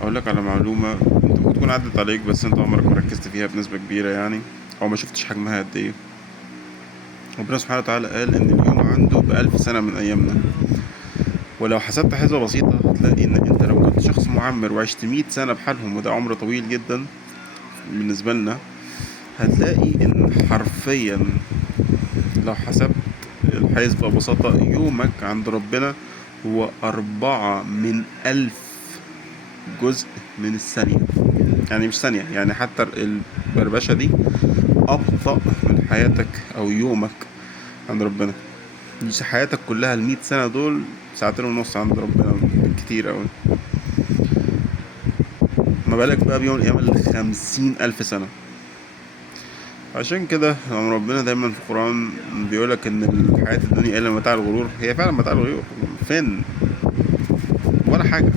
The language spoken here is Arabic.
اقول لك على معلومه انت ممكن تكون عدت عليك بس انت عمرك ما ركزت فيها بنسبه كبيره يعني، او ما شفتش حجمها قد ايه. ربنا سبحانه وتعالى قال ان اليوم عنده بألف سنه من ايامنا. ولو حسبت حسبه بسيطه هتلاقي ان انت لو كنت شخص معمر وعشت 100 سنه بحالهم، وده عمر طويل جدا بالنسبه لنا، هتلاقي ان حرفيا لو حسبت الحسبة ببساطة يومك عند ربنا هو 4 من 1000 جزء من الثانية. يعني مش ثانية، يعني حتى البربشة دي أبطأ من حياتك أو يومك عند ربنا. مش حياتك كلها 100 سنة دول 2.5 ساعات عند ربنا، كتير أوي. ما بالك بقى بيوم القيامة اللي 50 ألف سنة. عشان كده لما ربنا دايما في القرآن بيقولك إن الحياة الدنيا إلا متاع الغرور، هي فعلا متاع الغرور. فين؟ ولا حاجة.